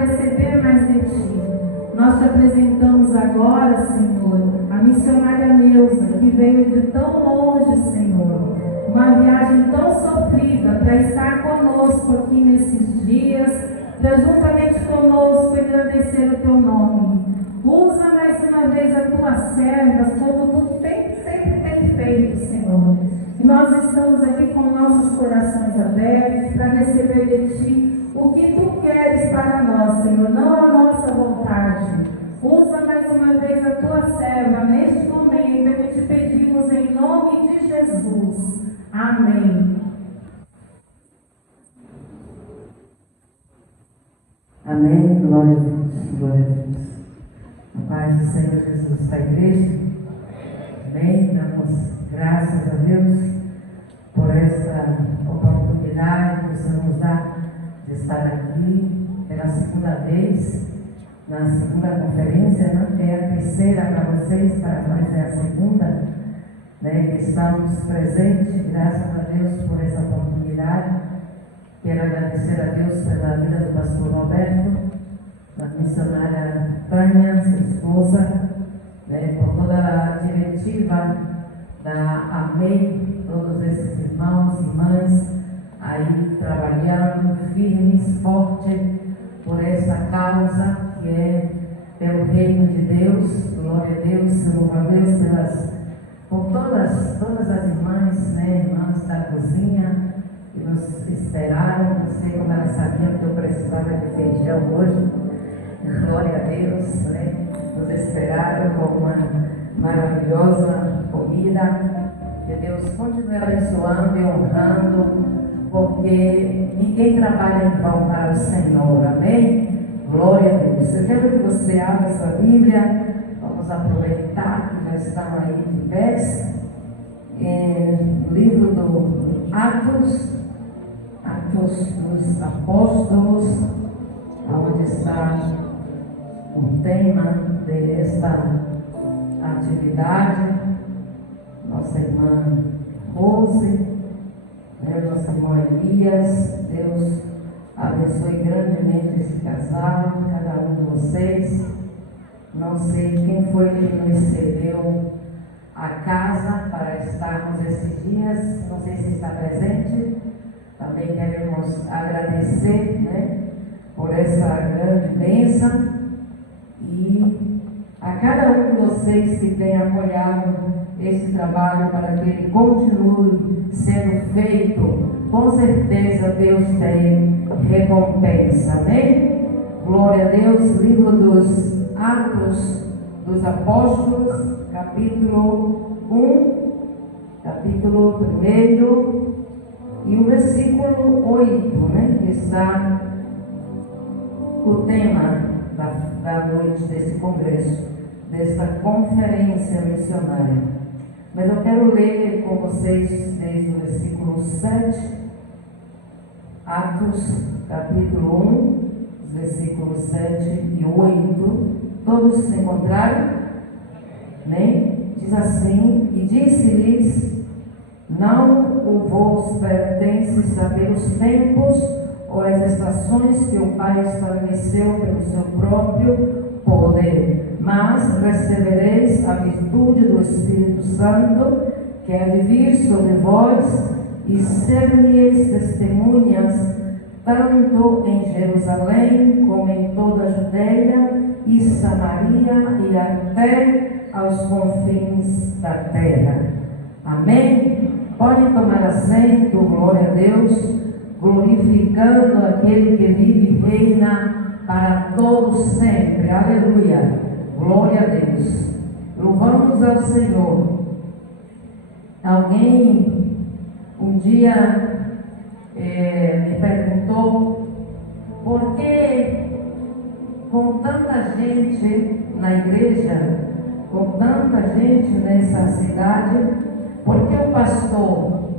receber mais de Ti. Nós te apresentamos agora, Senhor, a missionária Neuza, que veio de tão longe, Senhor. Uma viagem tão sofrida para estar conosco aqui nesses dias, para juntamente conosco engrandecer o Teu nome. Usa mais uma vez as Tuas servas, como Tu sempre tem feito, Senhor. E nós estamos aqui com nossos corações abertos para receber de Ti o que Tu queres para nós, Senhor, não a nossa vontade. Usa mais uma vez a Tua serva neste momento, é que te pedimos em nome de Jesus. Amém. Amém. Glória a Deus. Glória a Deus. A paz do Senhor Jesus para a igreja. Amém. Damos graças a Deus por esta oportunidade que o Senhor nos dá de estar aqui pela segunda vez, na segunda conferência, né? É a terceira para vocês, para nós é a segunda, né? Que estamos presentes, graças a Deus por essa oportunidade. Quero agradecer a Deus pela vida do pastor Roberto, da missionária Tânia, sua esposa, né? Por toda a diretiva da AMEI, todos esses irmãos e irmãs aí trabalhando firmes, forte por essa causa que é pelo reino de Deus. Glória a Deus, louva a Deus por todas as irmãs, né, irmãs da cozinha que nos esperaram. Não sei como elas sabiam que eu precisava de feijão hoje. Glória a Deus, né? Nos esperaram com uma maravilhosa comida. Que Deus continue abençoando e honrando, porque ninguém trabalha em vão para o Senhor, amém? Glória a Deus. Eu quero que você abra sua Bíblia, vamos aproveitar que já estão aí de pés, no livro do Atos dos Apóstolos, onde está o tema desta atividade. Nossa irmã Rose, nosso irmão Elias, Deus abençoe grandemente esse casal, cada um de vocês. Não sei quem foi que nos cedeu a casa para estarmos esses dias, não sei se está presente. Também queremos agradecer, né, por essa grande bênção e a cada um de vocês que tem apoiado esse trabalho para que ele continue sendo feito. Com certeza Deus tem recompensa, amém? Glória a Deus. Livro dos Atos dos Apóstolos, capítulo 1, capítulo 1 e o versículo 8, né? Que está o tema da noite desse congresso, desta conferência missionária. Mas eu quero ler com vocês desde o versículo 7, Atos, capítulo 1, versículos 7 e 8. Todos se encontraram? Amém? Diz assim: e disse-lhes: não vos pertence saber os tempos ou as estações que o Pai estabeleceu pelo seu próprio poder, mas recebereis a virtude do Espírito Santo, que há de vir sobre vós, e ser-me-eis testemunhas, tanto em Jerusalém, como em toda a Judeia e Samaria, e até aos confins da terra. Amém? Podem tomar assento, glória a Deus, glorificando aquele que vive e reina para todos sempre. Aleluia. Glória a Deus. Louvamos ao Senhor. Alguém um dia me perguntou por que com tanta gente na igreja, com tanta gente nessa cidade, por que o pastor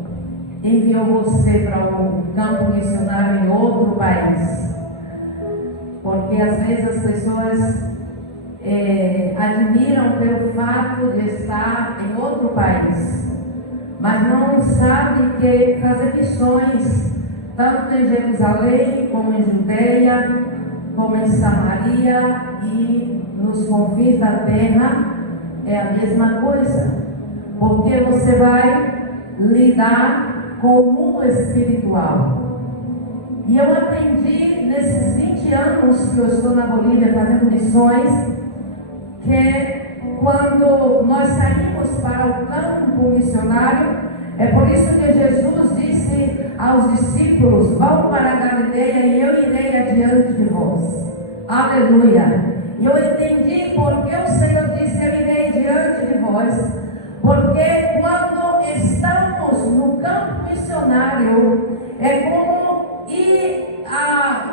enviou você para um campo missionário em outro país? Porque às vezes as pessoas admiram pelo fato de estar em outro país, mas não sabem que fazer missões, tanto em Jerusalém, como em Judeia, como em Samaria e nos confins da terra, é a mesma coisa. Porque você vai lidar com o mundo espiritual. E eu aprendi nesses 20 anos que eu estou na Bolívia fazendo missões, que quando nós saímos para o campo missionário, é por isso que Jesus disse aos discípulos: vão para a Galileia e eu irei adiante de vós. Aleluia! E eu entendi porque o Senhor disse: eu irei adiante de vós. Porque quando estamos no campo missionário, é como ir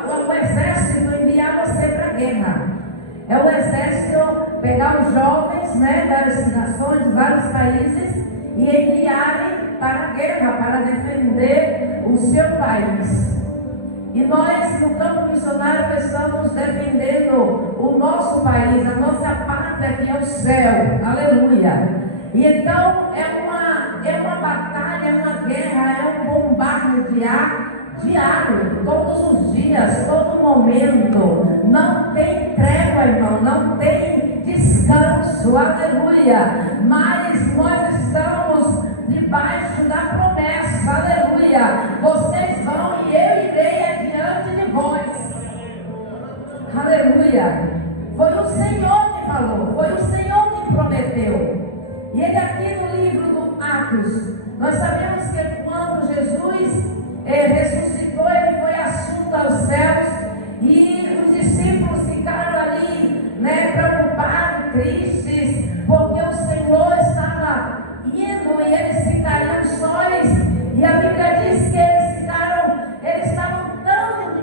o exército enviar você para a guerra. É o exército pegar os jovens, das nações, de vários países, e enviarem para a guerra, para defender o seu país. E nós, no campo missionário, estamos defendendo o nosso país, a nossa pátria, que é o céu. Aleluia! E então é uma batalha, é uma guerra, é um bombardear diário, todos os dias, todo momento. Não tem trégua, irmão, não tem descanso. Aleluia! Mas nós estamos debaixo da promessa. Aleluia! Vocês vão e eu irei adiante de vós. Aleluia! Foi o Senhor que falou, foi o Senhor que prometeu. E ele aqui no livro do Atos, nós sabemos que quando Jesus ressuscitou, ele foi assunto aos céus, e os discípulos ficaram ali, preocupados, tristes, porque o Senhor estava indo e eles ficariam sós. E a Bíblia diz que eles estavam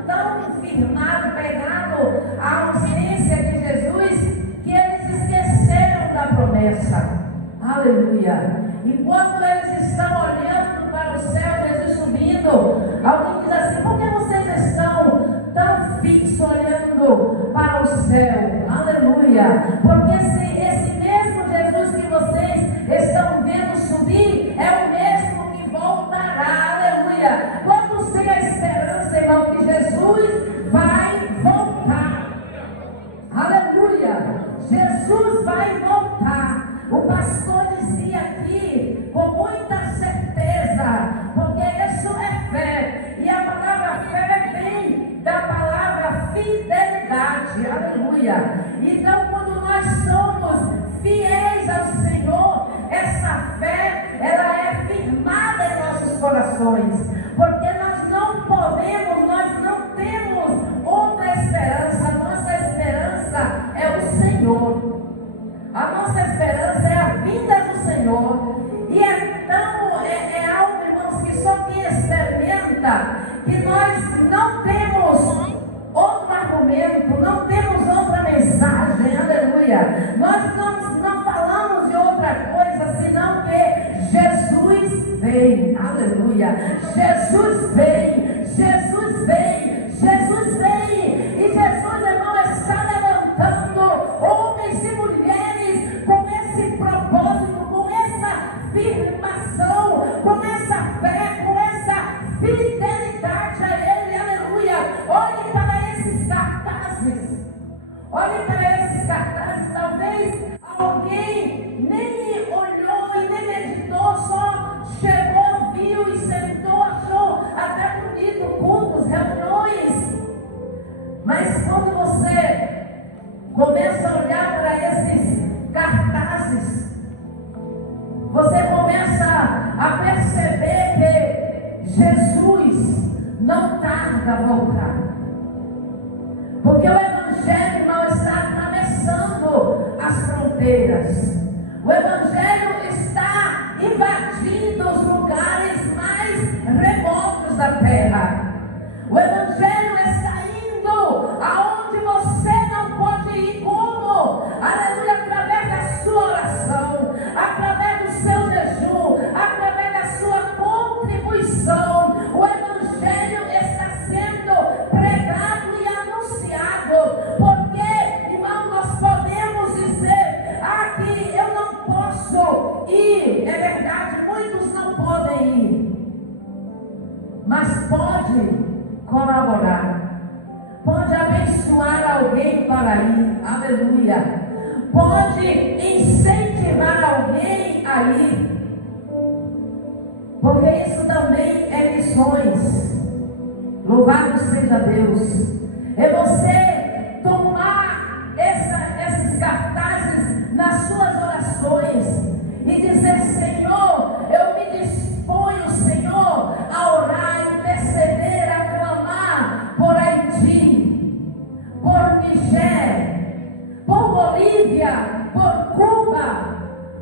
tão firmados, pegados à ausência de Jesus, que eles esqueceram da promessa. Aleluia! E quando eles estão olhando para o céu, Jesus subindo, alguém diz assim: por que vocês estão tão fixos olhando para o céu? Aleluia! Porque esse mesmo Jesus que vocês estão vendo subir é o mesmo que voltará. Aleluia! Quantos têm a esperança, irmão, que Jesus vai voltar? Aleluia! Jesus vai voltar. O pastor dizia aqui com muita certeza, porque isso é fé, e a palavra fé vem da palavra fidelidade. Aleluia! Então, quando nós somos fiéis ao Senhor, essa fé, ela é firmada em nossos corações, porque nós não temos outra esperança. Nossa esperança é o Senhor. A nossa esperança é a vinda do Senhor. E é algo, irmãos, que só quem experimenta, que nós não temos outro argumento, não temos outra mensagem. Aleluia! Nós não falamos de outra coisa senão que Jesus vem. Aleluia! Jesus vem, Jesus vem, Jesus vem. E Jesus, irmão, está levantando homens e mulheres com esse propósito, com essa firmação, com essa fé, com essa fidelidade a Ele. Aleluia! Olhe para esses cartazes. Olhe para esses cartazes. Talvez alguém nem olhou e nem meditou, só chegou, viu e sentou, achou até bonito, cultos, reuniões. Mas quando você começa a olhar para esses cartazes, você começa a perceber que Jesus não tarda a voltar. Porque o Evangelho não está atravessando as fronteiras. O Evangelho está invadindo os lugares mais remotos da terra. O Evangelho está indo aonde você não pode ir. Como? Aleluia! Através da sua oração, através do seu jejum, através da sua contribuição. O Evangelho está sendo pregado e anunciado. Porque, irmão, nós podemos dizer: que eu não posso ir. É verdade, muitos não podem alguém para ir, aleluia. Pode incentivar alguém a ir, porque isso também é missões. Louvado seja Deus. É você tomar esses cartazes nas suas orações e dizer: Senhor, eu me disponho, Senhor, a orar, interceder, a clamar por Haiti, por Niger, por Bolívia, por Cuba,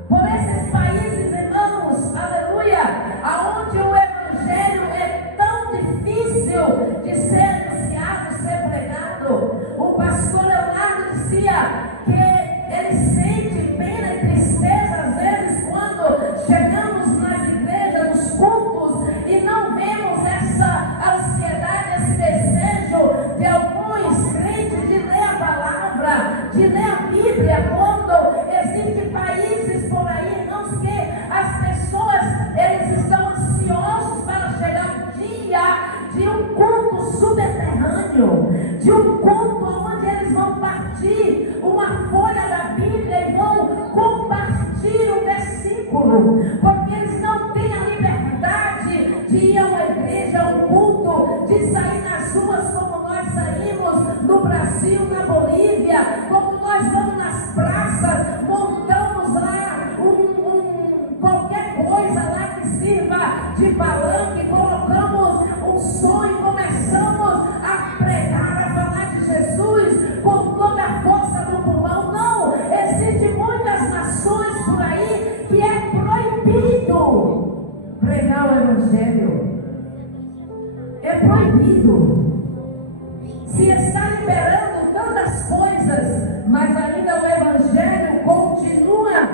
por esses países, irmãos, aleluia, aonde o evangelho é tão difícil de ser anunciado, ser pregado. O pastor Leonardo dizia que ele sente pena e tristeza às vezes quando chegamos nas igrejas, nos cultos, e não vemos essa ansiedade, esse desejo de alguns crentes de ler a palavra, de ler a Bíblia, quando existem países por aí, irmãos, que as pessoas, eles estão ansiosos para chegar o dia de um culto subterrâneo, de um culto onde eles vão partir uma folha da Bíblia e vão compartilhar um versículo, porque eles não têm a liberdade de ir a uma igreja, a um culto, de sair nas ruas como nós saímos no Brasil, na Bolívia, como nós vamos nas praças, montamos lá qualquer coisa lá que sirva de palanque, colocamos um som e começamos a pregar, a falar de Jesus com toda a força do pulmão. Não, existem muitas nações por aí que é proibido pregar o evangelho. É proibido. Se está liberando tantas coisas, mas ainda o evangelho continua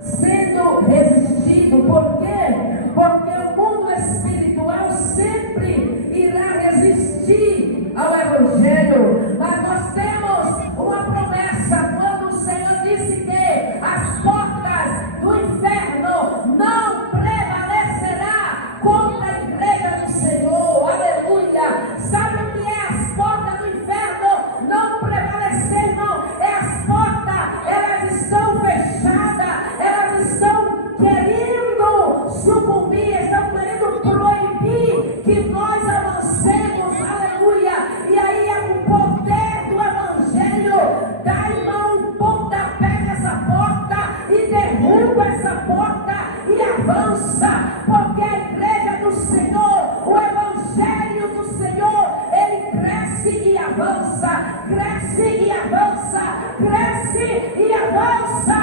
sendo resistido. Por quê? Porque o mundo espiritual sempre irá resistir ao evangelho. Mas nós temos uma promessa quando o Senhor disse que as portas do inferno não prevalecerá contra a igreja do Senhor. Aleluia! Sabe o que é as portas do inferno não prevalecer, irmão? É as portas, elas estão fechadas, elas estão querendo sucumbir, estão querendo proibir que nós avancemos, aleluia. E aí é o poder do evangelho, dá, irmão, um pontapé nessa porta e derruba essa porta e avança, porque a igreja do Senhor, o evangelho do Senhor, ele cresce e avança, cresce e avança, cresce e avança.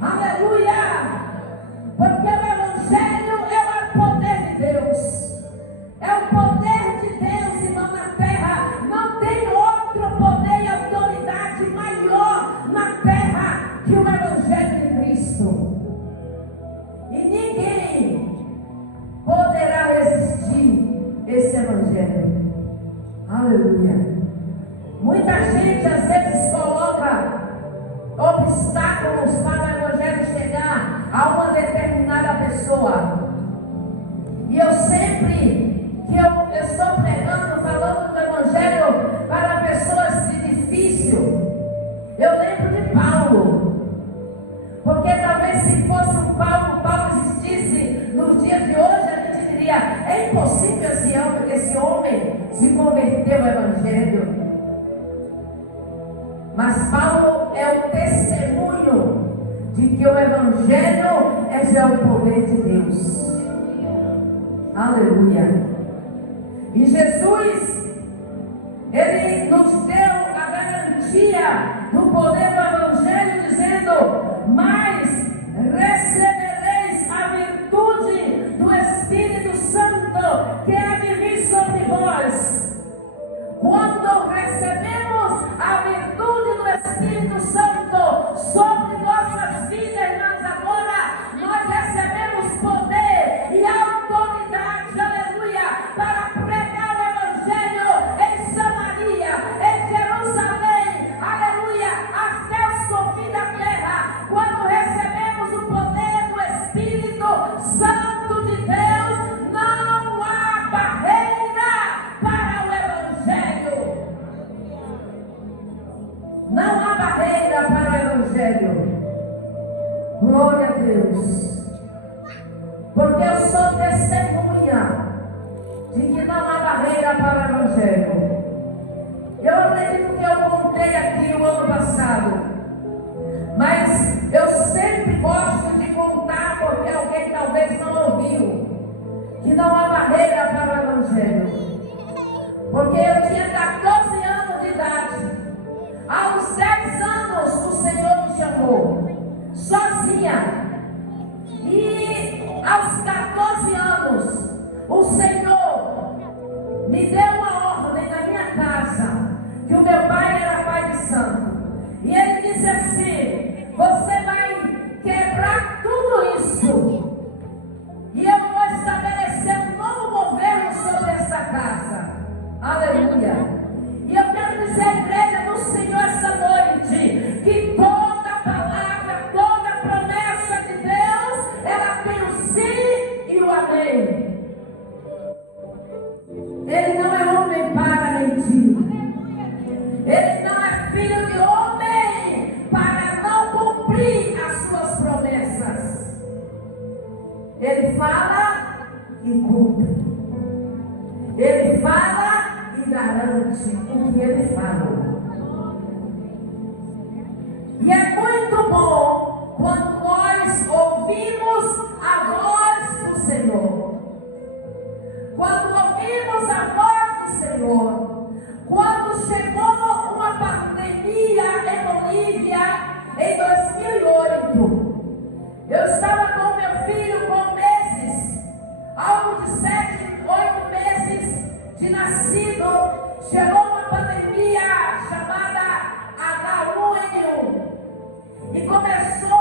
Aleluia! Porque o evangelho é o poder de Deus. É o poder de Deus, irmão, na terra. Não tem outro poder e autoridade maior na terra que o evangelho de Cristo. E ninguém poderá resistir esse evangelho. Aleluia! Muita gente às vezes coloca obstáculos para o evangelho chegar a uma determinada pessoa. E eu sempre que eu estou pregando, falando do evangelho para pessoas difíceis, eu lembro de Paulo. Porque talvez se fosse um Paulo existisse nos dias de hoje, a gente diria: é impossível esse homem se converter ao evangelho. Mas Paulo é o testemunho de que o evangelho é já o poder de Deus. Aleluia. E Jesus, ele nos deu a garantia do poder do evangelho, dizendo: mas recebereis a virtude do Espírito Santo que há de vir sobre vós. Quando recebemos a virtude do Espírito Santo sobre nossas vidas, irmãos, agora nós recebemos poder e autoridade, aleluia, para pregar o evangelho em Samaria, em Jerusalém, aleluia, Não há barreira para o Evangelho. Glória a Deus. Porque eu sou testemunha de que não há barreira para o Evangelho. Eu acredito que eu contei aqui o ano passado, mas eu sempre gosto de contar porque alguém talvez não ouviu, que não há barreira para o Evangelho. Porque eu tinha 14 anos de idade. Aos 10 anos o Senhor me chamou, sozinha. E aos 14 anos o Senhor me deu uma ordem na minha casa, que o meu pai era pai de santo. E ele disse assim: você vai quebrar tudo isso, e eu vou estabelecer um novo governo sobre essa casa. Aleluia. E eu quero dizer à igreja do Senhor essa noite, que toda palavra, toda promessa de Deus, ela tem o sim e o amém. Ele não é homem para mentir. Ele não é filho de homem para não cumprir as suas promessas. Ele fala e cumpre. Ele fala e garante o que ele fala. E é muito bom quando nós ouvimos a voz do Senhor. Quando ouvimos a voz do Senhor. Quando chegou uma pandemia em Bolívia em 2008, eu estava com meu filho com meses, algo de 7, 8 meses de nascido. Chegou uma pandemia chamada H1N1 e começou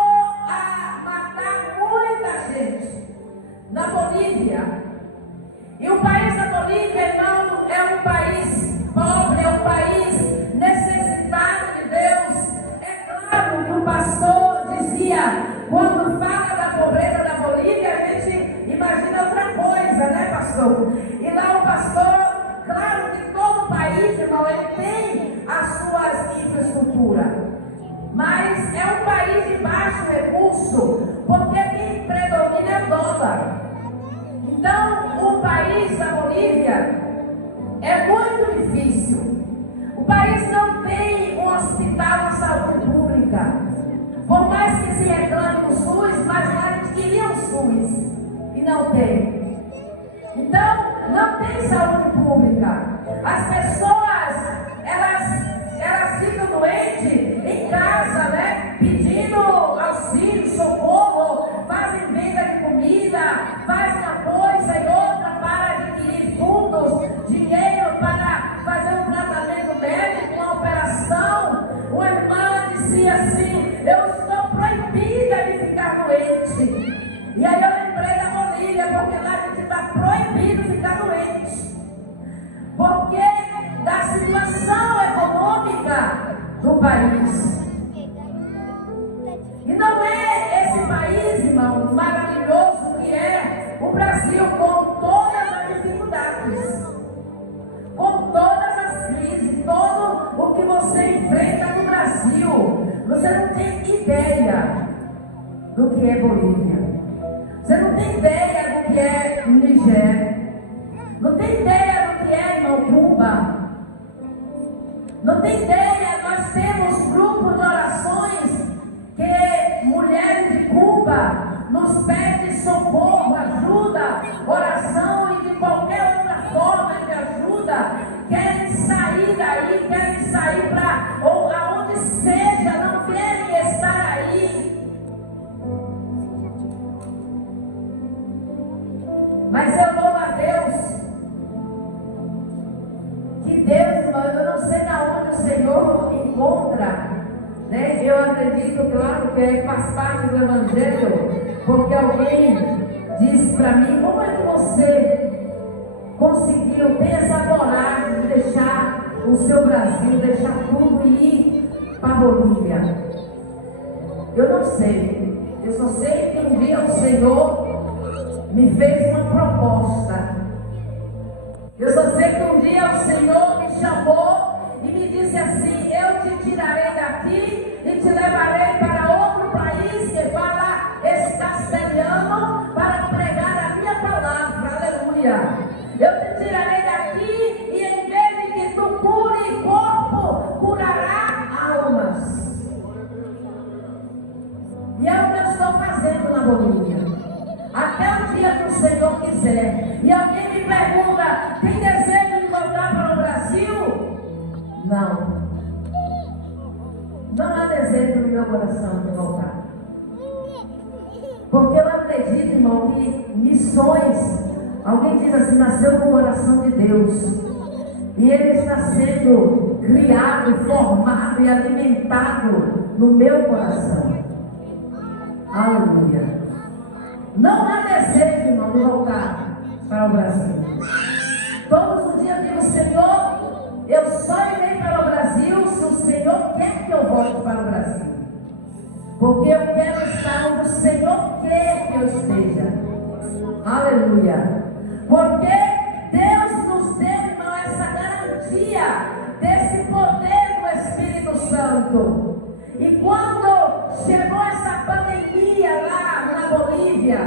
a matar muita gente na Bolívia. E o país da Bolívia não é um país pobre, é um país necessitado de Deus. É claro que o pastor dizia, quando fala da pobreza da Bolívia, a gente imagina outra coisa, né, pastor? E lá o pastor, claro que todo país, irmão, ele tem as suas infraestruturas, mas é um país de baixo recurso, porque quem predomina é o dólar. Então, o país da Bolívia é muito difícil. O país não tem um hospital de saúde pública. Por mais que se reclame do SUS, mas lá eles queriam o SUS e não tem. Então, não tem saúde pública. As pessoas, elas ficam doentes em casa, né? Pedindo auxílio, socorro, fazem venda de comida, fazem uma coisa e outra para adquirir fundos, dinheiro para fazer um tratamento médico, uma operação. Uma irmã dizia assim: eu estou proibida de ficar doente. E aí eu lembrei da Bolívia, porque lá a gente está proibido de ficar doente. Porque da situação econômica do país. E não é esse país, irmão, maravilhoso que é o Brasil, com todas as dificuldades, com todas as crises, todo o que você enfrenta no Brasil. Você não tem ideia do que é Bolívia. Você não tem ideia do que é Nigéria. Não tem ideia do que é, irmão, Cuba. Não tem ideia, nós temos grupos de orações que mulheres de Cuba nos pedem socorro, ajuda, oração e de qualquer outra forma de ajuda. Querem sair daí, querem sair para ou aonde seja, não querem estar aí. Mas eu louvo a Deus. Que Deus, irmão, eu não sei de onde o Senhor encontra, né? Eu acredito, claro, que faz parte do Evangelho, porque alguém disse para mim: como é que você conseguiu ter essa coragem de deixar o seu Brasil, deixar tudo e ir para a Bolívia? Eu não sei. Eu só sei que um dia o Senhor me fez uma proposta. Eu só sei que um dia o Senhor me chamou e me disse assim: eu te tirarei da aleluia. Eu te tirarei daqui e em vez de que tu cure corpo, curará almas. E é o que eu estou fazendo na Bolívia. Até o dia que o Senhor quiser. E alguém me pergunta, tem desejo de voltar para o Brasil? Não. Não há desejo no meu coração de voltar. Porque eu acredito, irmão, que missões, alguém diz assim, nasceu no coração de Deus. E ele está sendo criado, formado e alimentado no meu coração. Aleluia. Não há desejo, irmão, de voltar para o Brasil. Todos os dias eu digo, Senhor, eu só irei para o Brasil se o Senhor quer que eu volte para o Brasil. Porque eu quero estar onde o Senhor quer que eu esteja. Aleluia. Porque Deus nos deu, irmão, essa garantia desse poder do Espírito Santo. E quando chegou essa pandemia lá na Bolívia,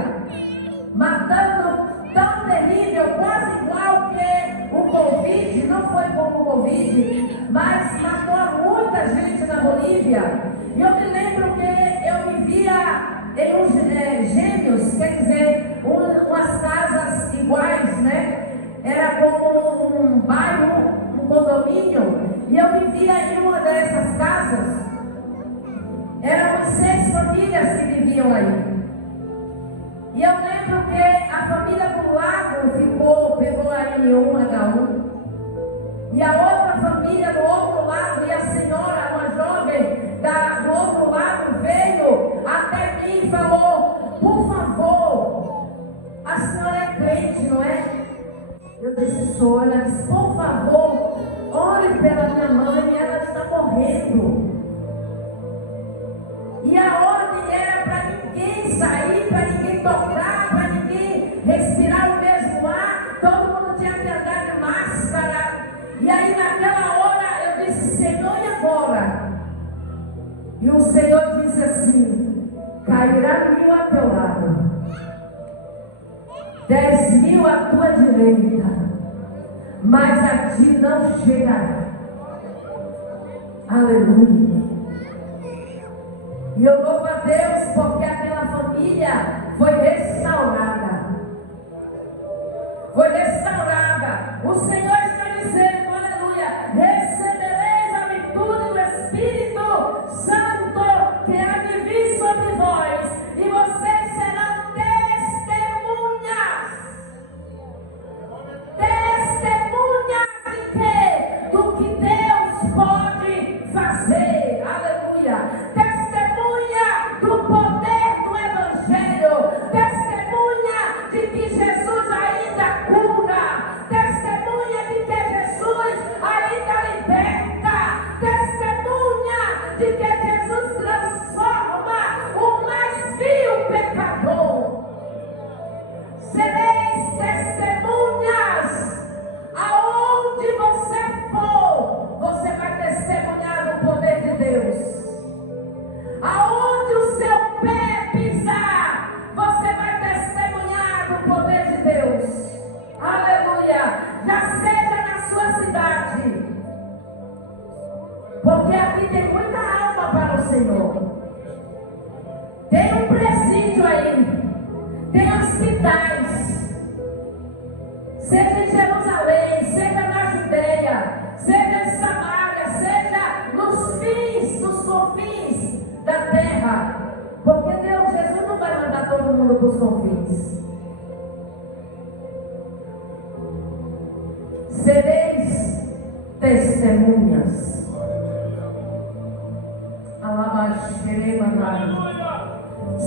matando tão terrível, quase igual que o Covid, não foi como o Covid, mas matou muita gente na Bolívia. E eu me lembro que eu vivia em uns gêmeos, quer dizer, umas casas iguais, né? Era como um bairro, um condomínio, e eu vivia em uma dessas casas. Eram 6 famílias que viviam aí. E eu lembro que a família do lado pegou a N1H1. E a outra família do outro lado, e a senhora, uma jovem do outro lado, veio até mim e falou, por favor, a senhora é crente, não é? Eu disse, sou. Ela disse, por favor, ore pela minha mãe, ela está morrendo. E a ordem era para ninguém sair, para ninguém tocar, para ninguém respirar o mesmo ar. Todo mundo tinha que andar de máscara. E aí naquela hora eu disse, Senhor, e agora? E o Senhor disse assim, cairá 1000 a teu lado, 10.000 à tua direita, mas a ti não chegará. Aleluia. E eu louvo a Deus porque aquela família foi restaurada. Foi restaurada. O Senhor está dizendo, aleluia, recebereis a virtude do Espírito Santo que há de vir sobre vós, e vocês serão testemunhas. Testemunhas de quê? Do que Deus pode fazer. Aleluia. Do poder do Evangelho, testemunha de que Jesus ainda cura, testemunha de que Jesus ainda liberta, testemunha de que Jesus transforma o mais vil pecador. Sereis testemunhas, aonde você for, você vai testemunhar do poder de Deus. Aonde o seu pé pisar, você vai testemunhar do poder de Deus. Aleluia. Já seja na sua cidade, porque aqui tem muita alma para o Senhor. Tem um presídio aí, tem hospitais, seja em Jerusalém, seja na Judeia, seja em Samaria, seja nos fins, nos confins da terra, porque Deus, Jesus não vai mandar todo mundo para os confins. Sereis testemunhas.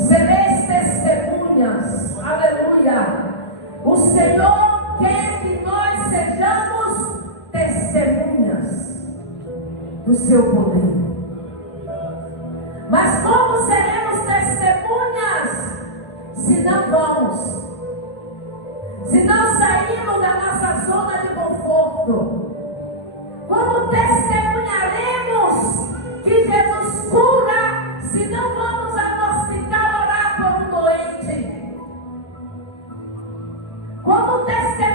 Sereis testemunhas. Aleluia. O Senhor quer que nós sejamos testemunhas do seu poder. Mas como seremos testemunhas se não vamos? Se não saímos da nossa zona de conforto? Como testemunharemos que Jesus cura se não vamos ao hospital orar por um doente? Como testemunharemos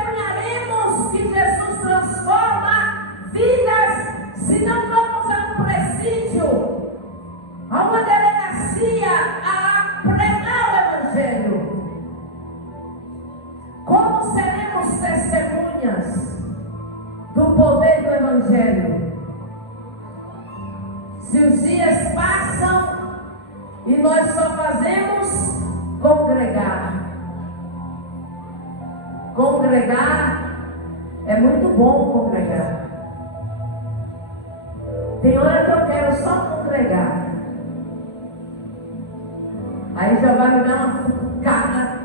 Se os dias passam e nós só fazemos congregar. Congregar é muito bom congregar. Tem hora que eu quero só congregar. Aí já vai me dar uma futucada.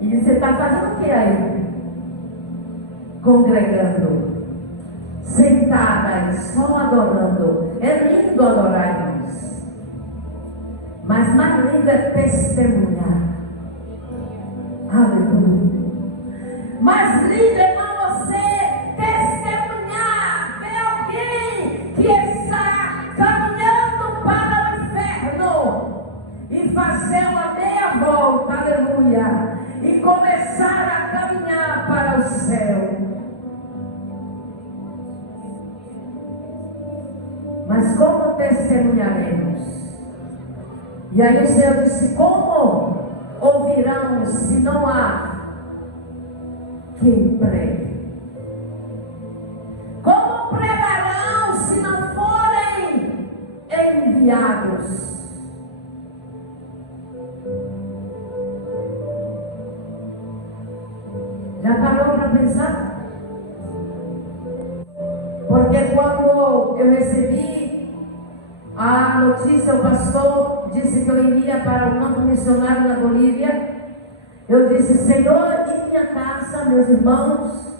E diz, você está fazendo o que aí? Congregando. Sentada aí, só adorando. É lindo adorar, irmãos. Mas mais lindo é testemunhar. Aleluia. Mais lindo é você testemunhar. Ver alguém que está caminhando para o inferno e fazer uma meia volta, aleluia, e começar a caminhar para o céu. Mas como testemunharemos? E aí o Senhor disse, como ouvirão se não há quem pregue? Como pregarão se não forem enviados? Já parou para pensar? Porque quando eu recebi a notícia, o pastor disse que eu iria para o campo missionário na Bolívia. Eu disse, Senhor, em minha casa, meus irmãos.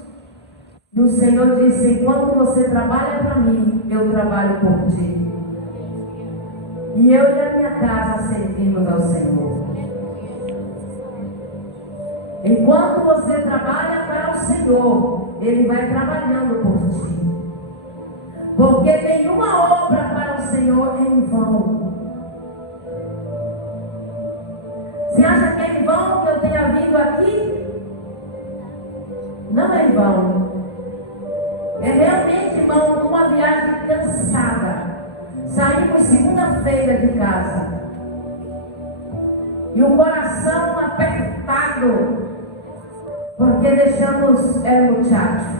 E o Senhor disse, enquanto você trabalha para mim, eu trabalho por ti. E eu e a minha casa servimos ao Senhor. Enquanto você trabalha para o Senhor, Ele vai trabalhando por ti. Porque nenhuma obra para o Senhor é em vão. Você acha que é em vão que eu tenha vindo aqui? Não é em vão. É realmente, irmão, uma viagem cansada. Saímos segunda-feira de casa. E o coração apertado. Porque deixamos el muchacho.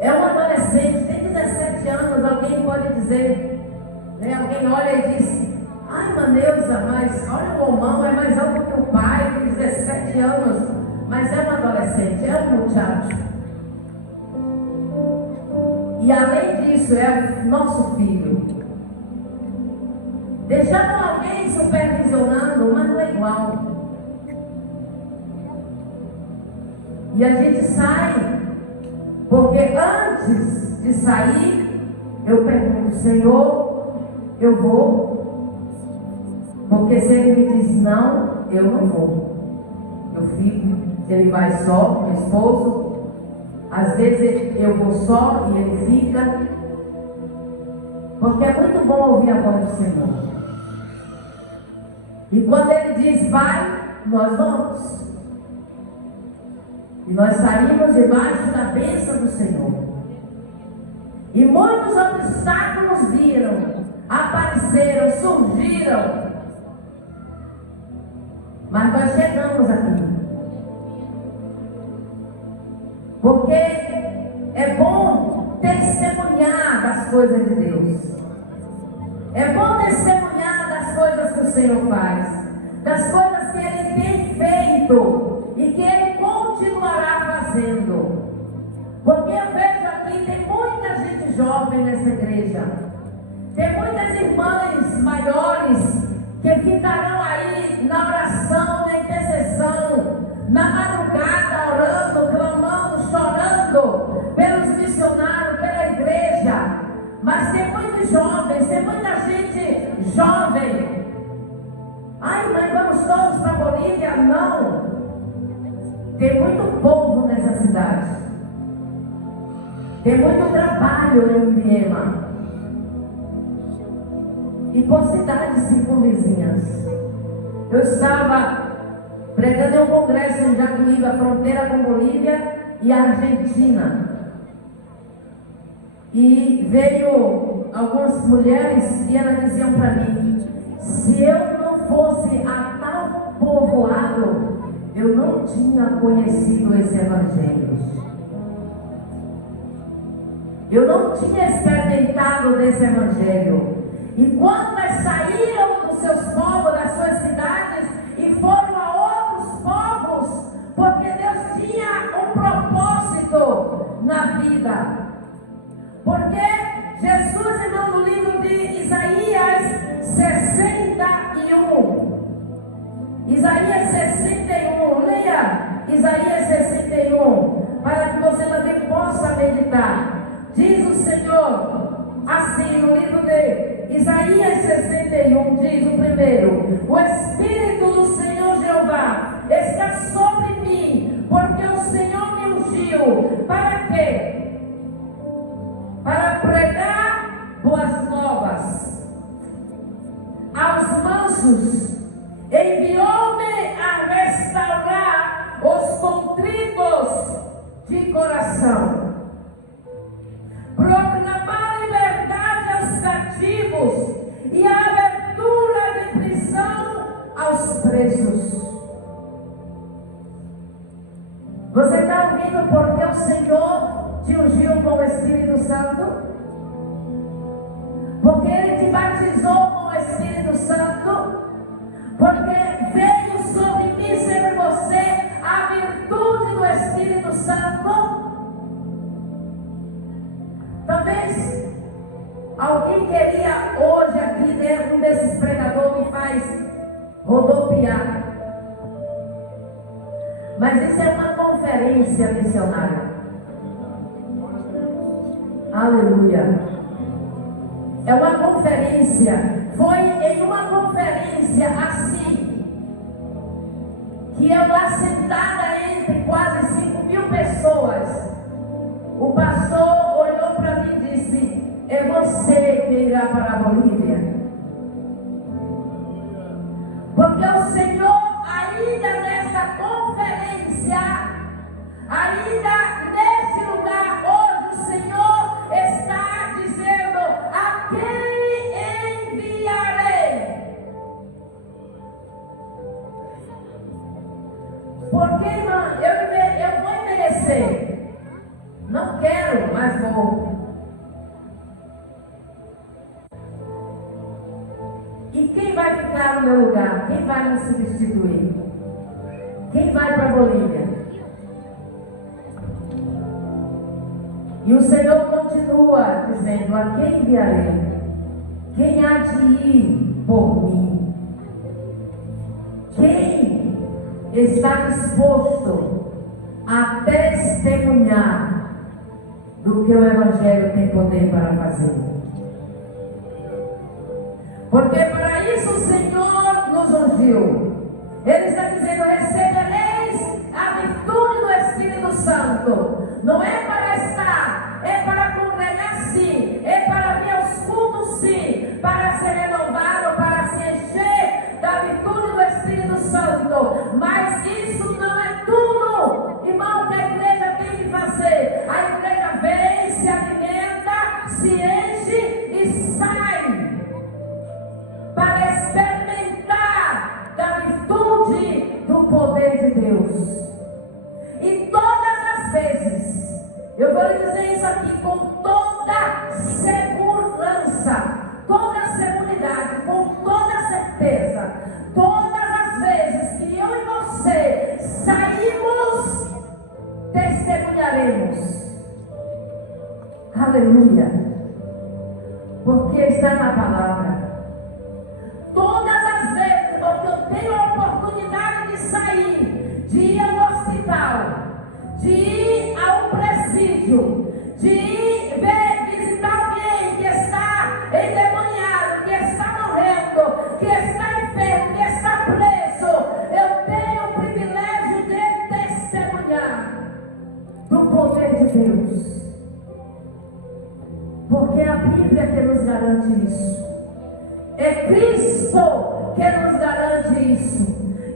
É um adolescente, tem 17 anos, alguém pode dizer, né? Alguém olha e diz, ai, Maneusa, mas olha o homão, é mais alto que o pai, tem 17 anos, mas é um adolescente, é um muchacho. E além disso, é o nosso filho. Deixamos alguém supervisionando, mas não é igual. E a gente sai. Porque antes de sair, eu pergunto, Senhor, eu vou? Porque se Ele me diz não, eu não vou. Eu fico, Ele vai só, meu esposo. Às vezes eu vou só e Ele fica. Porque é muito bom ouvir a voz do Senhor. E quando Ele diz vai, nós vamos. E nós saímos debaixo da bênção do Senhor. E muitos obstáculos viram, apareceram, surgiram. Mas nós chegamos aqui. Porque é bom testemunhar das coisas de Deus. É bom testemunhar das coisas que o Senhor faz. Das coisas que Ele tem feito. E que Ele continuará fazendo. Porque eu vejo aqui, tem muita gente jovem nessa igreja. Tem muitas irmãs maiores que ficarão aí na oração, na intercessão, na madrugada, orando, clamando, chorando pelos missionários, pela igreja. Mas tem muitos jovens, tem muita gente jovem. Ai, mas vamos todos para a Bolívia? Não. Tem muito povo nessa cidade. Tem muito trabalho em Viema. E por cidades circunvizinhas. Eu estava pregando em um congresso em Jacuíba, fronteira com Bolívia e Argentina. E veio algumas mulheres e elas diziam para mim, se eu não fosse a tal povoado, eu não tinha conhecido esse evangelho. Eu não tinha experimentado desse evangelho. E quando elas saíram dos seus povos, das suas cidades, e foram a outros povos, porque Deus tinha um propósito na vida. Porque Jesus, irmão, no livro de Isaías 61, Isaías 61, leia Isaías 61, para que você também possa meditar. Diz o Senhor, assim, no livro de Isaías 61, diz o primeiro: o Espírito do Senhor Jeová está sobre mim, porque o Senhor me ungiu. Para quê? Para pregar boas novas aos mansos. Enviou-me a restaurar os contritos de coração, proclamar liberdade aos cativos e a abertura de prisão aos presos. Você está ouvindo porque o Senhor te ungiu com o Espírito Santo? Porque Ele te batizou com o Espírito Santo? Porque veio sobre mim, sobre você, a virtude do Espírito Santo? Talvez alguém queria hoje aqui, né, um desses pregadores que faz rodopiar. Mas isso é uma conferência missionária. Aleluia. É uma conferência. Foi em uma conferência assim, que eu lá sentada entre quase 5.000 pessoas, o pastor olhou para mim e disse: é você que irá para a Bolívia. Porque o Senhor, ainda nesta conferência, ainda nesse lugar, hoje o Senhor está dizendo: a quem enviarei? Porque, irmã, eu vou envelhecer. Não quero, mas vou. E quem vai ficar no meu lugar? Quem vai me substituir? Quem vai para a Bolívia? E o Senhor continua dizendo: a quem enviarei? Quem há de ir por mim? Quem está disposto a testemunhar do que o Evangelho tem poder para fazer? Porque para isso o Senhor nos ungiu. Ele está dizendo: recebereis a virtude do Espírito Santo. Não é para estar, é para congregar sim, é para vir aos cultos sim, para ser renovado, para se encher da virtude do Espírito Santo. Mas isso não é tudo, irmão, que a igreja tem que fazer. A igreja vem, se alimenta, se enche e sai para experimentar da virtude do poder de Deus. E todas as vezes, eu vou lhe dizer isso aqui com toda segurança, toda seguridade, com toda certeza, todas as vezes que eu e você saímos, testemunharemos. Aleluia. Porque está na palavra. Todas as vezes, porque eu tenho a oportunidade de sair, de ir ao hospital, de ir a um presídio, de ir visitar alguém que está endemoniado, que está morrendo, que está enfermo, que está preso. Eu tenho o privilégio de testemunhar do poder de Deus. Porque é a Bíblia que nos garante isso. É Cristo que nos garante isso.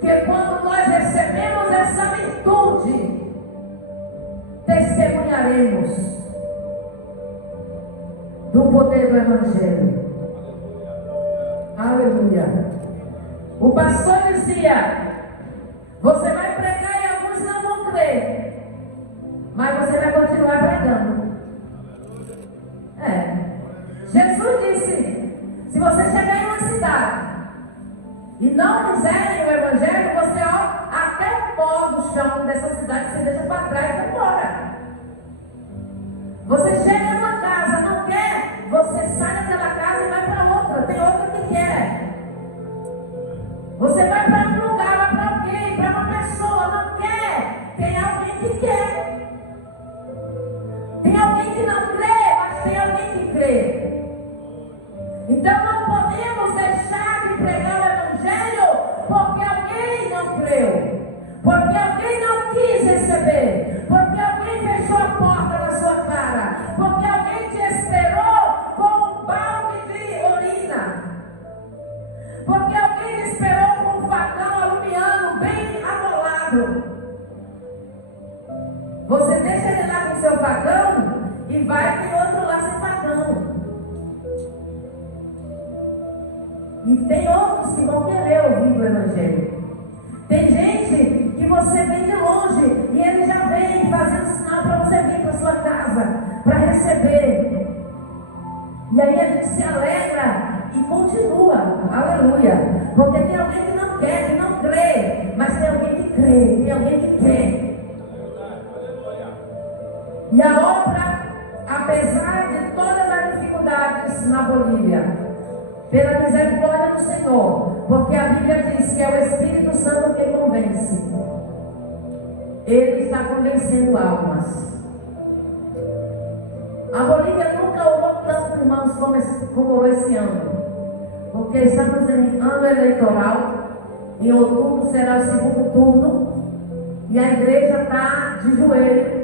Que quando nós recebemos essa virtude, testemunharemos do poder do Evangelho. Aleluia. O pastor dizia: você vai pregar e alguns não vão crer, mas você vai continuar pregando. Jesus disse: se você chegar em uma cidade e não quiserem o Evangelho, você, até o pó do chão dessa cidade você deixa para trás e vai embora. Você chega em uma casa, não quer, você sai daquela casa e vai para outra. Tem outra que quer. Você vai para um lugar, vai para alguém, para uma pessoa, não quer. Tem alguém que quer. Tem alguém que não crê, mas tem alguém que crê. Então não podemos deixar de pregar o Evangelho porque alguém não creu, porque alguém não quis receber, porque alguém fechou a porta na sua cara, porque alguém te esperou com um balde de urina, porque alguém te esperou com um facão alumiano bem amolado. Você deixa ele lá com o seu facão e vai ter outro lá sem facão. E tem outros que vão querer ouvir o Evangelho. Tem gente que você vem de longe e ele já vem fazendo sinal para você vir para sua casa, para receber. E aí a gente se alegra e continua. Aleluia. Porque tem alguém que não quer, que não crê, mas tem alguém que crê, tem alguém que quer. E a obra, apesar de todas as dificuldades na Bolívia, pela misericórdia do Senhor, porque a Bíblia diz que é o Espírito Santo que convence. Ele está convencendo almas. A Bolívia nunca orou tanto, irmãos, como orou esse ano. Porque estamos em ano eleitoral. Em outubro será o segundo turno. E a igreja está de joelho.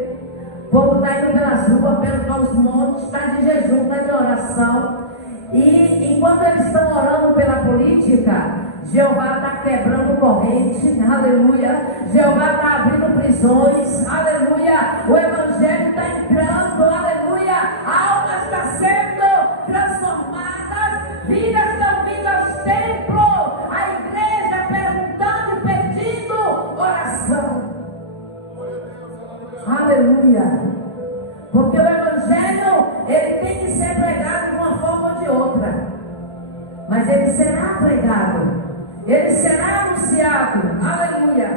O povo está indo pelas ruas, pelos montes, está de jejum, está de oração. E enquanto eles estão orando pela política, Jeová está quebrando corrente, aleluia. Jeová está abrindo prisões, aleluia. O Evangelho está entrando, aleluia. Almas estão sendo transformadas, vidas estão vindo aos templos, a igreja perguntando e pedindo oração, aleluia. Porque o Evangelho, ele tem que ser pregado de uma forma ou de outra. Mas ele será pregado. Ele será anunciado. Aleluia.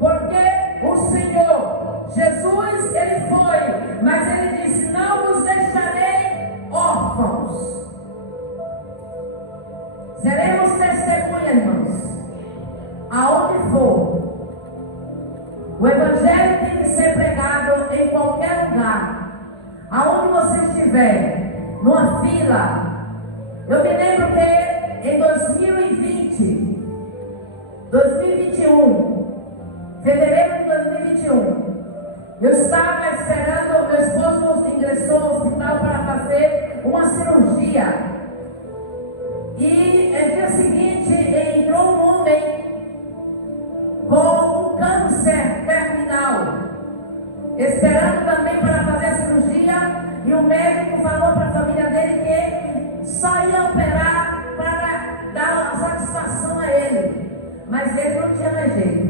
Porque o Senhor, Jesus, ele foi. Mas ele disse: não vos deixarei órfãos. Seremos testemunhas, irmãos. Aonde for. O Evangelho tem que ser pregado em qualquer lugar. Aonde você estiver, numa fila. Eu me lembro que em 2021, fevereiro de 2021, eu estava esperando, meu esposo ingressou no hospital para fazer uma cirurgia. E no dia seguinte entrou um homem com um câncer terminal, esperando também para fazer a cirurgia, e o médico falou para a família dele que só ia operar para dar satisfação a ele, mas ele não tinha mais jeito.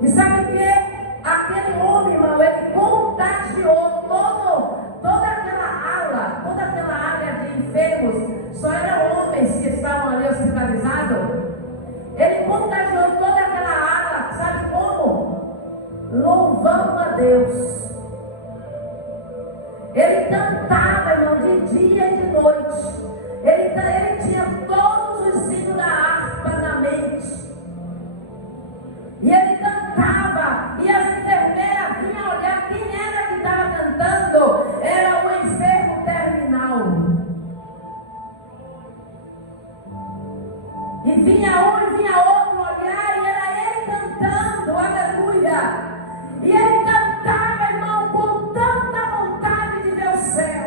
E sabe o que? Aquele homem, irmão, ele contagiou toda aquela área de enfermos, só eram homens que estavam ali hospitalizados. Ele contagiou toda aquela área, sabe como? Louvando a Deus. Ele cantava, irmão, de dia e de noite. Ele tinha todos os hinos da harpa na mente. E ele cantava, e as enfermeiras vinham olhar quem era que estava cantando. Era um enfermo terminal. E vinha um e vinha outro olhar, e era ele cantando, aleluia. E ele cantava, irmão, com tanta vontade de ver o céu.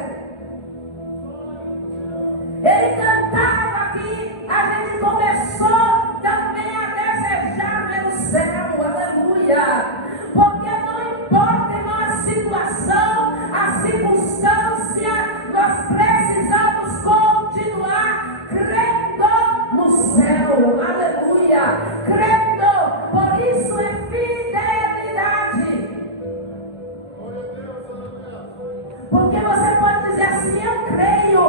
Ele cantava que a gente começou também a desejar ver o céu, aleluia. Porque não importa, irmão, a situação, a circunstância, nós precisamos continuar crendo no céu, aleluia. assim, eu creio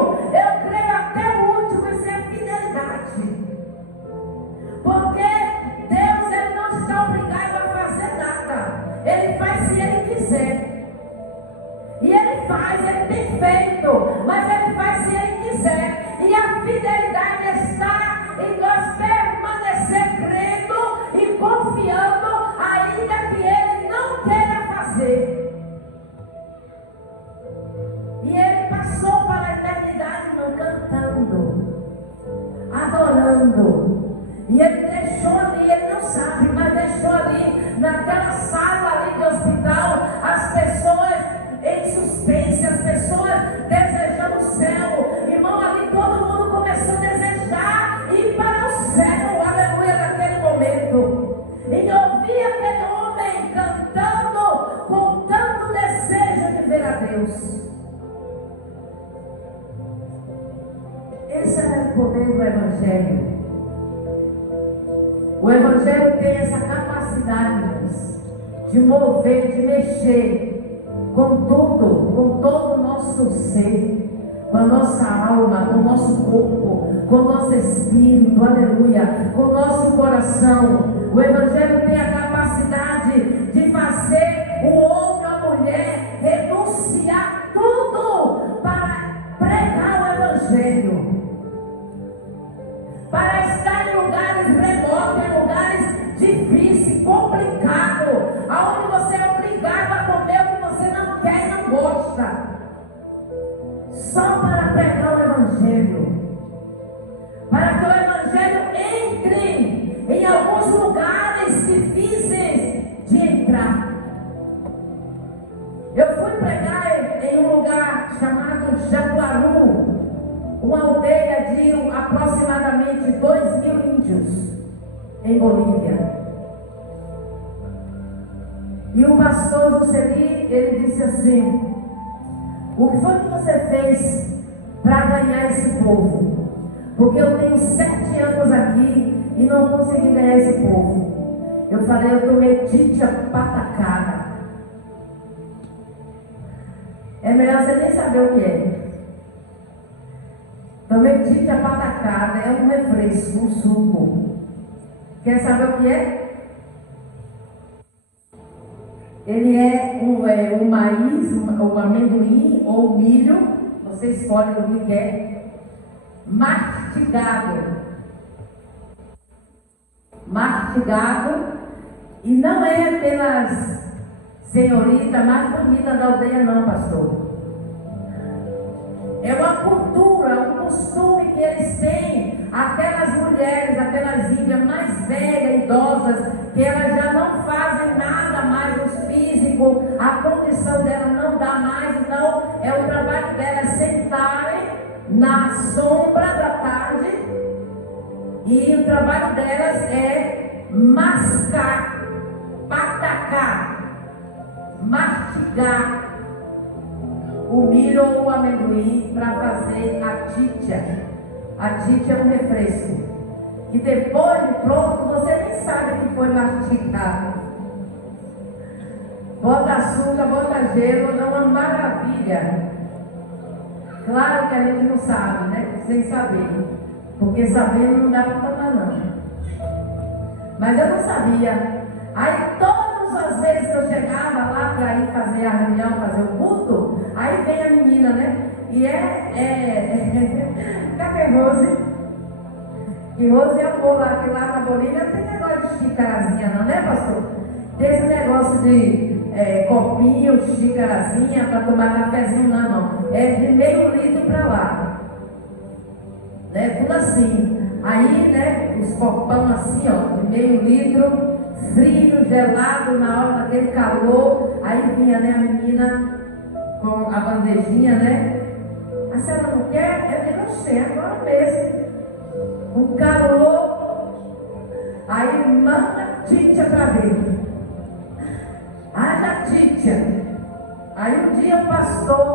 até o último, isso é fidelidade. Porque Deus, Ele não está obrigado a fazer nada. Ele faz se Ele quiser. E Ele faz, Ele tem feito, mas Ele faz se Ele quiser. E a fidelidade está em nós permanecer crendo e confiando, ainda que Ele não queira fazer. E Ele passou para a eternidade, irmão, cantando, adorando. E Ele deixou ali, Ele não sabe, mas deixou ali, naquela sala ali de hospital, as pessoas em suspense, as pessoas desejando o céu. Irmão, ali todo mundo começou a desejar ir para o céu, aleluia, naquele momento. E ouvir aquele homem cantando com tanto desejo de ver a Deus. Esse é o poder do Evangelho. O Evangelho tem essa capacidade, irmãos, de mover, de mexer com tudo, com todo o nosso ser, com a nossa alma, com o nosso corpo, com o nosso espírito, aleluia, com o nosso coração. O Evangelho tem a capacidade de fazer o homem ou a mulher renunciar tudo para pregar o Evangelho, para estar em lugares remotos, em lugares difíceis, complicados, aonde você é obrigado a comer o que você não quer e não gosta, só para pregar o Evangelho, para que o Evangelho entre em alguns lugares difíceis de entrar. Eu fui pregar em um lugar chamado Jaguaru, uma aldeia de aproximadamente 2.000 índios em Bolívia. E o pastor Juscelino, ele disse assim: o que foi que você fez para ganhar esse povo? Porque eu tenho 7 anos aqui e não consegui ganhar esse povo. Eu falei: eu tomei titia patacada. É melhor você nem saber o que é. Tomei titia patacada, é um refresco, um suco. Quer saber o que é? Ele é um maíz, um amendoim ou milho, você escolhe o que quer, mastigado. Mastigado, e não é apenas senhorita mais bonita da aldeia, não, pastor. É uma cultura, um costume que eles têm, aquelas mulheres, aquelas índias mais velhas, idosas, que elas já não fazem nada mais no físico, a condição delas não dá mais, então é o trabalho delas sentarem na sombra da tarde, e o trabalho delas é mascar, patacar, mastigar o milho ou o amendoim para fazer a titia. A titia é um refresco que depois de pronto você nem sabe que foi mastigado. Bota açúcar, bota gelo, dá uma maravilha. Claro que a gente não sabe, né? Sem saber, porque sabendo não dá para tomar não. Mas eu não sabia. Aí todas as vezes que eu chegava lá para ir fazer a reunião, fazer o culto, aí vem a menina, né? E cadê Rose? E Rose amou lá, que lá na Bolívia não tem negócio de xícarazinha não, né, pastor? Tem esse negócio de copinho, xícarazinha para tomar cafezinho, não. É de meio litro para lá. Né? Tudo assim. Aí, né, os copão assim, ó, de meio litro, frio, gelado, na hora daquele calor. Aí vinha, né, a menina com a bandejinha, né? A senhora não quer? Eu não sei, agora mesmo. Um calor. Aí manda titia para dentro. Haja titia. Aí um dia o pastor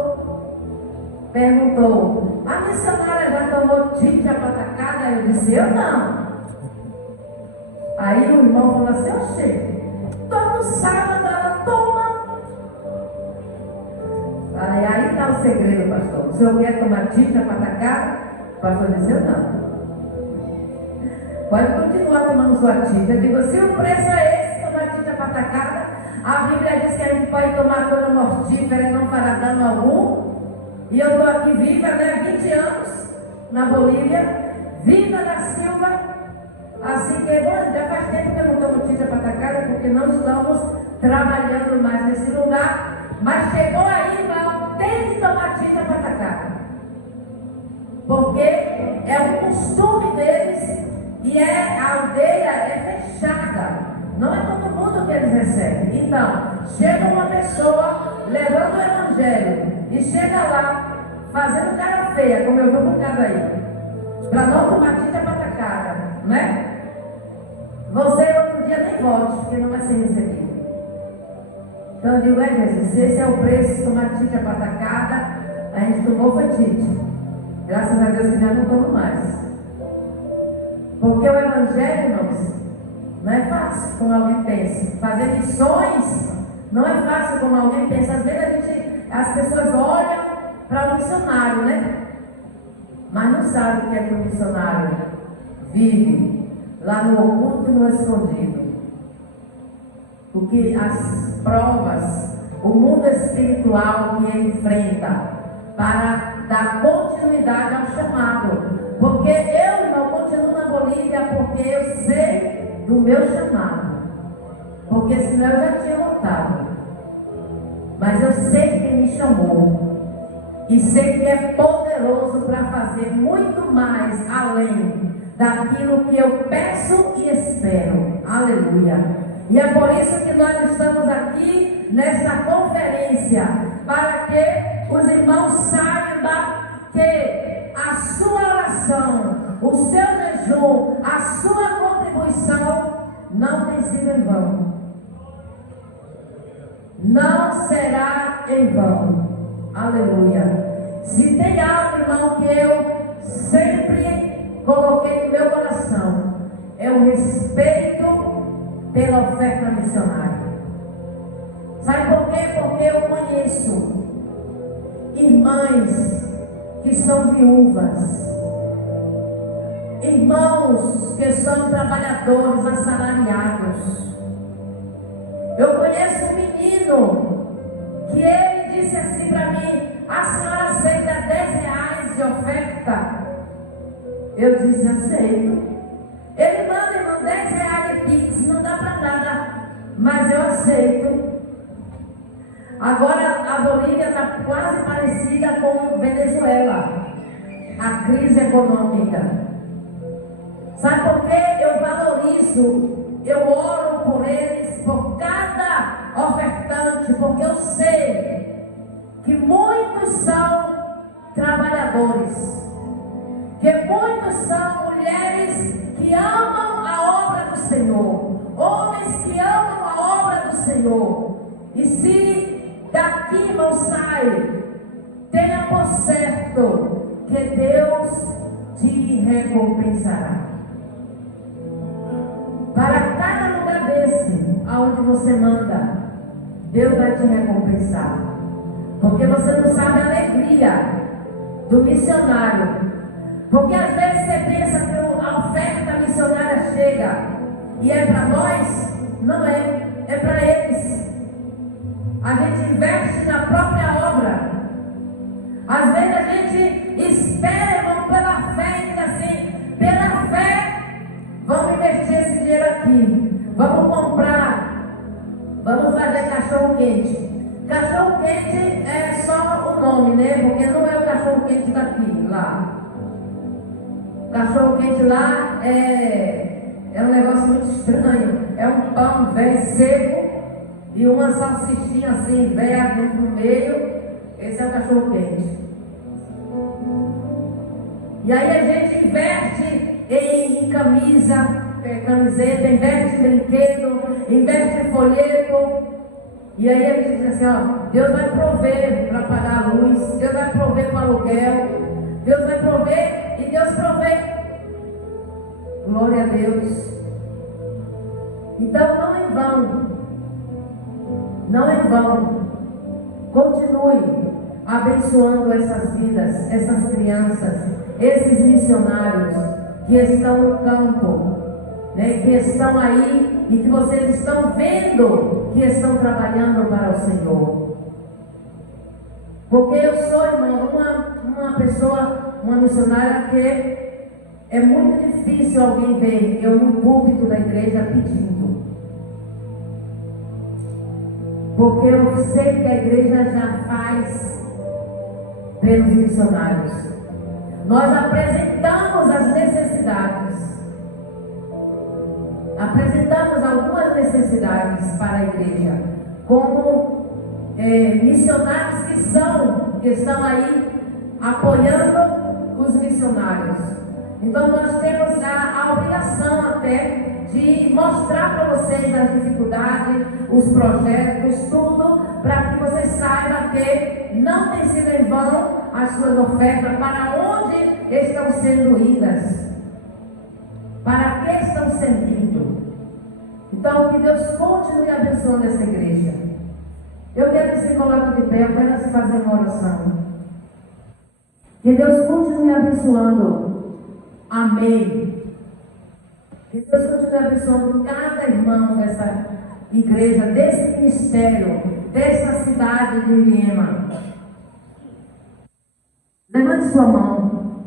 perguntou: a missionária já tomou titia patacada? Eu disse: eu não. Aí o irmão falou assim: oxê, todo sábado ela toma. E aí está o segredo, pastor. O senhor quer tomar títia para atacar? O pastor disse, eu não. Pode continuar tomando sua títia. Eu digo, se o preço é esse, tomar títia para atacada, a Bíblia diz que a gente pode tomar coisa mortífera e não fará dano algum. E eu estou aqui viva, né, há 20 anos, na Bolívia, viva da Silva. Assim que, bom, já faz tempo que eu não tomo títia para atacada, porque não estamos trabalhando mais nesse lugar. Mas chegou aí, irmão, tem que tomar títia para atacada. Porque é um costume deles e a aldeia é fechada. Não é todo mundo que eles recebem. Então, chega uma pessoa levando o evangelho e chega lá fazendo cara feia, como eu vi um bocado aí, para não tomar títia para atacada, né? Você outro dia nem volte, porque não vai ser recebido. Então eu digo, Jesus, se esse é o preço de tomar títia para atacada, a gente tomou foi títia. Graças a Deus que já não tomo mais. Porque o evangelho, irmãos, não é fácil como alguém pensa. Fazer missões não é fácil como alguém pensa. Às vezes as pessoas olham para o missionário, né? Mas não sabem o que é que o missionário vive lá no oculto e no escondido. O que as provas, o mundo espiritual que ele enfrenta para dar continuidade ao chamado. Porque eu não continuo na Bolívia porque eu sei do meu chamado. Porque senão eu já tinha voltado. Mas eu sei quem me chamou. E sei que é poderoso para fazer muito mais além daquilo que eu peço e espero. Aleluia. E é por isso que nós estamos aqui nesta conferência, para que os irmãos saibam que a sua oração, o seu jejum, a sua contribuição não tem sido em vão. Não será em vão. Aleluia. Se tem algo, irmão, que eu sempre coloquei no meu coração, é o respeito pela oferta missionária. Sabe por quê? Porque eu conheço irmãs que são viúvas, irmãos que são trabalhadores assalariados. Eu conheço um menino que ele disse assim para mim: a senhora aceita R$10 de oferta? Eu disse: aceito. Ele manda, irmão, R$10 de Pix, não dá para nada, mas eu aceito. Agora a Bolívia está quase parecida com Venezuela, a crise econômica. Sabe por quê? Eu valorizo, eu oro por eles, por cada ofertante, porque eu sei que muitos são trabalhadores, que muitos são mulheres que amam a obra do Senhor, homens que amam a obra do Senhor. E se daqui não sai, tenha por certo que Deus te recompensará. Para cada lugar desse, aonde você manda, Deus vai te recompensar. Porque você não sabe a alegria do missionário. Porque às vezes você pensa que a oferta missionária chega e é para nós. Não é, é para eles. A gente investe na própria obra. Às vezes a gente espera, irmão, pela fé, e diz assim: pela fé, vamos investir esse dinheiro aqui, vamos comprar, vamos fazer cachorro quente. Cachorro quente é só o nome, né? Porque não é o cachorro quente daqui, lá. Cachorro quente lá é um negócio muito estranho. É um pão velho seco e uma salsichinha assim, velha dentro no meio. Esse é o cachorro quente. E aí a gente investe em camisa, camiseta, investe em brinquedo, investe em folheto. E aí a gente diz assim: ó, Deus vai prover para pagar a luz, Deus vai prover para o aluguel, Deus vai prover, e Deus provê. Glória a Deus. Então não em vão, não em vão. Continue, abençoando essas vidas, essas crianças, esses missionários que estão no campo, né, que estão aí e que vocês estão vendo que estão trabalhando para o Senhor. Porque eu sou, irmão, uma pessoa, uma missionária que é muito difícil alguém ver eu no púlpito da igreja pedindo. Porque eu sei que a igreja já faz pelos missionários. Nós apresentamos as necessidades. Apresentamos algumas necessidades para a igreja. Como missionários que estão aí apoiando os missionários. Então nós temos a obrigação até de mostrar para vocês as dificuldades, os projetos, tudo, para que vocês saibam que não tem sido em vão as suas ofertas, para onde estão sendo idas, para que estão servindo. Então que Deus continue abençoando essa igreja. Eu quero que se coloque de pé, apenas fazer uma oração. Que Deus continue abençoando. Amém. Que Deus continue abençoando cada irmão dessa igreja, desse ministério, dessa cidade de Iriema. Levante sua mão.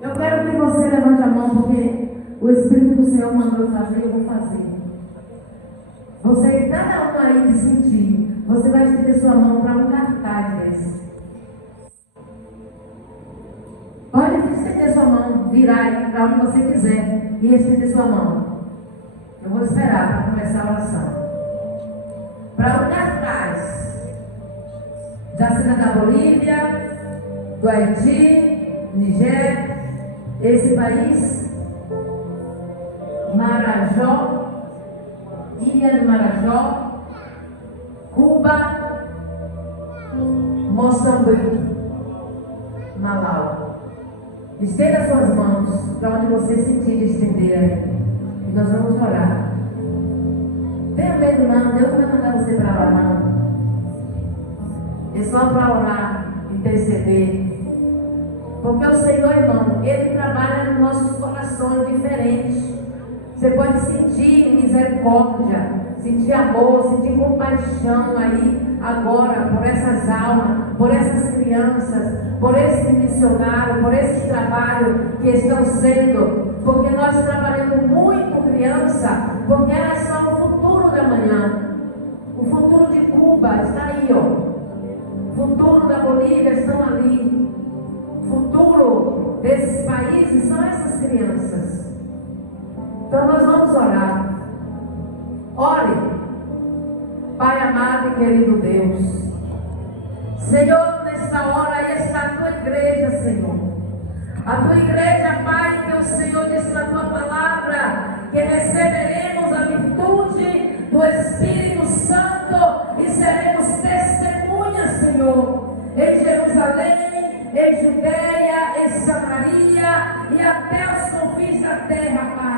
Eu quero que você levante a mão, porque o Espírito do Senhor mandou fazer, eu vou fazer. Você, cada um aí de sentir, você vai estender sua mão para um cartaz desse. Pode estender sua mão, virar aí para onde você quiser e estender sua mão. Eu vou esperar para começar a oração. Para o cartaz, já seja da Bolívia, do Haiti, Nigéria, esse país, Marajó, Ilha do Marajó, Cuba, Moçambique, Malau. Estenda suas mãos para onde você sentir de estender. E nós vamos orar. Tenha medo não, Deus não vai mandar você para lá não. É só para orar, interceder. Porque o Senhor, irmão, Ele trabalha nos nossos corações diferentes. Você pode sentir misericórdia, sentir amor, sentir compaixão aí agora por essas almas, por essas crianças, por esse missionário, por esse trabalho que estão sendo. Porque nós trabalhamos muito com criança, porque elas são o futuro da manhã. O futuro de Cuba está aí, ó. O futuro da Bolívia estão ali. O futuro desses países são essas crianças. Então nós vamos orar. Ore. Pai amado e querido Deus. Senhor, nesta hora está a tua igreja, Senhor. A tua igreja, Pai, que o Senhor disse na tua palavra, que receberemos a virtude do Espírito Santo e seremos testemunhas, Senhor, em Jerusalém, em Judeia, em Samaria e até os confins da terra, Pai.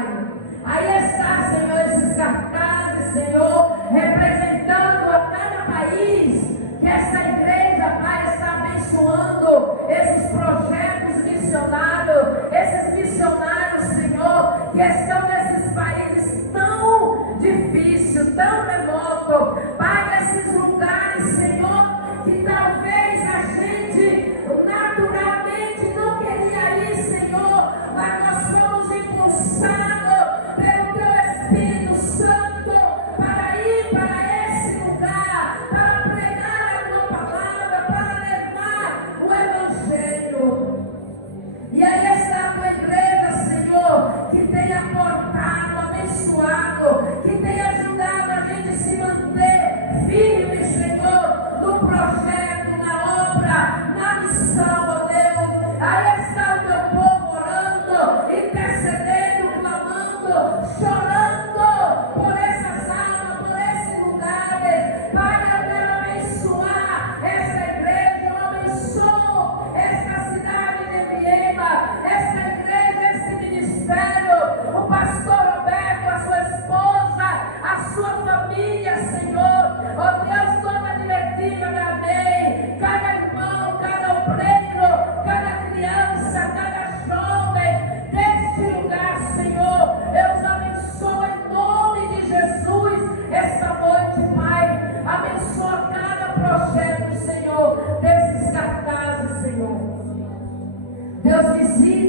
Aí está, Senhor, esses cartazes, Senhor, representando a cada país, que essa igreja, Pai, está abençoando esses projetos missionários, esses missionários, Senhor, que estão nesses países tão difíceis, tão remotos, Pai, nesses lugares, Senhor, que talvez a gente naturalmente não queria ir, Senhor, mas nós fomos impulsados pelo Teu Espírito Santo para ir para esse lugar, para pregar a Tua palavra, para levar o Evangelho. E aí está a Tua igreja, Senhor, que tem aportado, abençoado, que tem ajudado a gente a se manter firme, Senhor, no projeto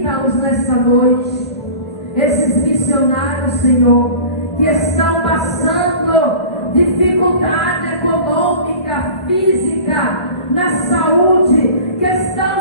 visita-os nesta noite. Esses missionários, Senhor, que estão passando dificuldade econômica, física, na saúde, que estão